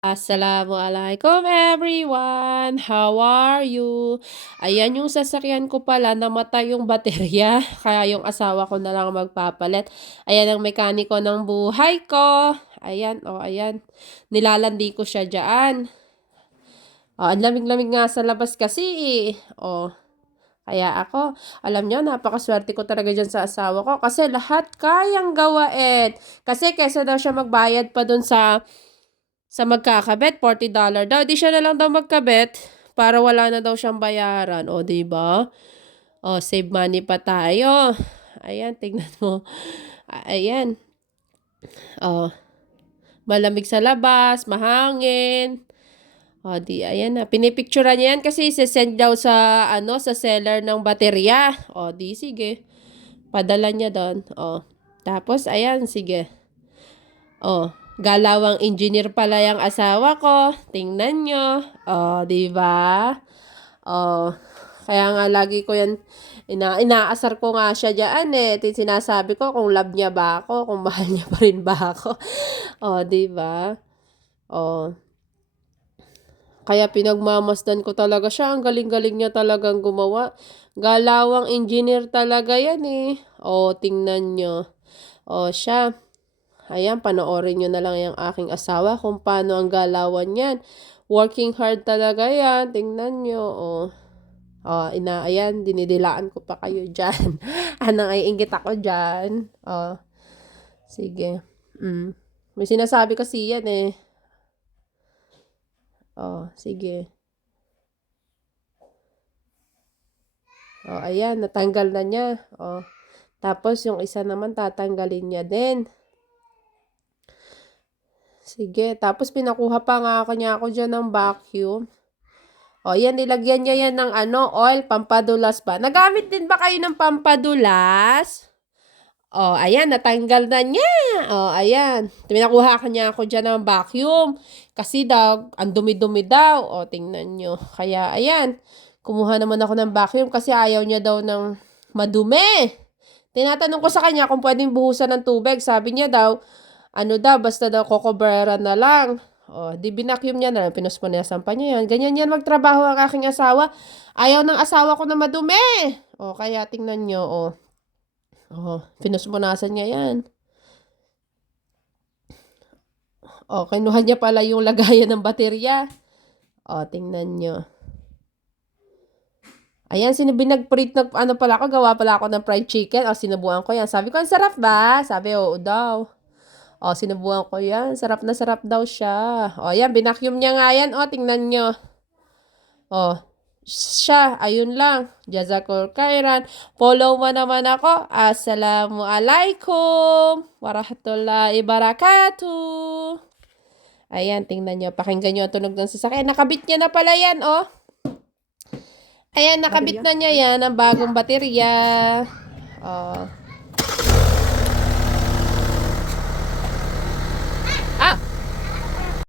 Assalamualaikum everyone! How are you? Ayan yung sasakyan ko pala namatay yung baterya kaya yung asawa ko na lang magpapalit. Ayan ang mekaniko ng buhay ko. Ayan, oh, ayan. Nilalandi ko siya dyan. Oh, ang lamig-lamig nga sa labas kasi eh. Oh, kaya ako, alam niyo, napakaswerte ko talaga dyan sa asawa ko kasi lahat kayang gawain. Kasi kesa daw siya magbayad pa dun sa magkakabit, $40 daw. Di siya na lang daw magkabit para wala na daw siyang bayaran. O, di ba? O, save money pa tayo. Ayan, tignan mo. Ayan. O, malamig sa labas, mahangin. O, di, ayan na. Pinipicturean niya yan kasi send daw sa, sa seller ng baterya. O, di, sige. Padala niya doon. O, tapos, ayan, sige. Oh, galawang engineer pala yung asawa ko. Tingnan nyo. Oh, di ba? Oh, kaya nga lagi ko yan, inaasar ko nga siya diyan eh. Sinasabi ko kung love niya ba ako, kung mahal niya pa rin ba ako. Oh, di ba? Oh, kaya pinagmamasdan ko talaga siya. Ang galing-galing niya talagang gumawa. Galawang engineer talaga yan eh. Oh, tingnan nyo. Oh, siya. Ayan, panoorin nyo na lang yung aking asawa kung paano ang galawan yan. Working hard talaga yan. Tingnan nyo. Oh. Oh, ayan, dinidilaan ko pa kayo dyan. Anong iinggit ako dyan. Oh, sige. May sinasabi kasi yan eh. Oh, sige. Oh, ayan, natanggal na niya. Oh. Tapos yung isa naman tatanggalin niya din. Sige, tapos pinakuha pa nga kanya ako dyan ng vacuum. O, yan, nilagyan niya yan ng oil, pampadulas ba? Nagamit din ba kayo ng pampadulas? O, ayan, natanggal na niya. O, ayan. Pinakuha kanya ako dyan ng vacuum. Kasi daw, ang dumi-dumi daw. O, tingnan nyo. Kaya, ayan. Kumuha naman ako ng vacuum kasi ayaw niya daw ng madumi. Tinatanong ko sa kanya kung pwedeng buhusan ng tubig. Sabi niya daw, basta daw kokobrera na lang. O, di binakyum niya na, pinuspunesan pa niya yan. Ganyan yan magtrabaho ang aking asawa. Ayaw ng asawa ko na madumi. O, kaya tingnan nyo, o. O, pinuspunasan niya yan. O, kinuha niya pala yung lagayan ng baterya. O, tingnan nyo. Ayan, binag-print pala ako, gawa pala ako ng fried chicken. O, sinubukan ko yan. Sabi ko, ang sarap ba? Sabi, oo daw. O, sinubukan ko yan. Sarap na sarap daw siya. O, yan, binakyum niya nga yan. O, tingnan nyo. O, siya, ayun lang. Jazakul Khairan. Follow mo naman ako. Assalamualaikum warahmatullahi wabarakatuh. Ayan, tingnan nyo. Pakinggan nyo ang tunog ng sasakyan. Nakabit niya na pala yan, oh. Ayan, nakabit na niya yan ang bagong baterya. Oh.